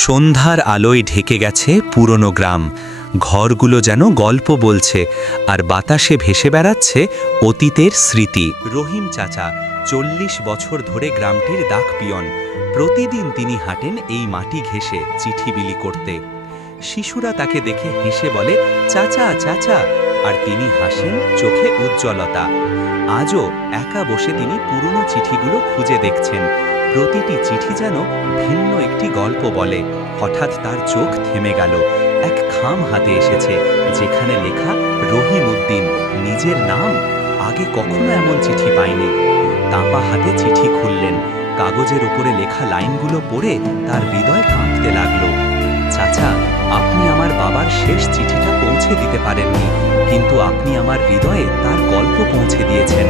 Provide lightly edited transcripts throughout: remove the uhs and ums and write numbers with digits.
সন্ধ্যার আলোয় ঢেকে গেছে পুরনো গ্রাম। ঘরগুলো যেন গল্প বলছে, আর বাতাসে ভেসে বেড়াচ্ছে অতীতের স্মৃতি। রহিম চাচা ৪০ বছর ধরে গ্রামটির ডাক পিয়ন। প্রতিদিন তিনি হাঁটেন এই মাটি ঘেঁষে চিঠি বিলি করতে। শিশুরা তাকে দেখে হেসে বলে, চাচা চাচা, আর তিনি হাসেন, চোখে উজ্জ্বলতা। আজও একা বসে তিনি পুরনো চিঠিগুলো খুঁজে দেখছেন। প্রতিটি চিঠি যেন ভিন্ন একটি গল্প বলে। হঠাৎ তার চোখ থেমে গেল। এক খাম হাতে এসেছে, যেখানে লেখা রহিম উদ্দিন, নিজের নাম। আগে কখনো এমন চিঠি পায়নি। তাঁপা হাতে চিঠি খুললেন। কাগজের উপরে লেখা লাইনগুলো পড়ে তার হৃদয় কাঁপতে লাগলো। চাচা, আপনি আমার বাবার শেষ চিঠিটা পৌঁছে দিতে পারেননি, কিন্তু আপনি আমার হৃদয়ে তার গল্প পৌঁছে দিয়েছেন।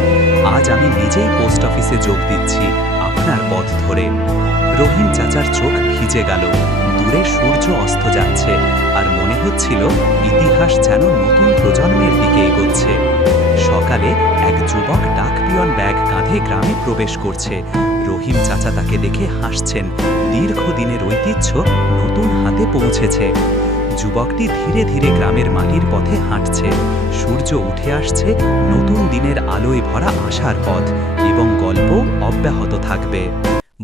আজ আমি নিজেই পোস্ট অফিসে যোগ দিচ্ছি, আপনার পথ ধরে। রহিম চাচার চোখ ভিজে গেল। দূরে সূর্য অস্ত যাচ্ছে, আর মনে হচ্ছিল ইতিহাস যেন নতুন প্রজন্মের দিকে এগোচ্ছে। সকালে এক যুবক ডাক পিয়ন ব্যাগ কাঁধে গ্রামে প্রবেশ করছে। রহিম চাচা তাকে দেখে হাসছেন। দীর্ঘদিনের ঐতিহ্য নতুন হাতে পৌঁছেছে। যুবকটি ধীরে ধীরে গ্রামের মাটির পথে হাঁটছে। সূর্য উঠে আসছে, নতুন দিনের আলোয় ভরা আশার পথ, এবং গল্প অব্যাহত থাকবে।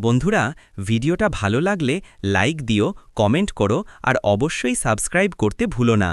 বন্ধুরা, ভিডিওটা ভালো লাগলে লাইক দিও, কমেন্ট করো, আর অবশ্যই সাবস্ক্রাইব করতে ভুলো না।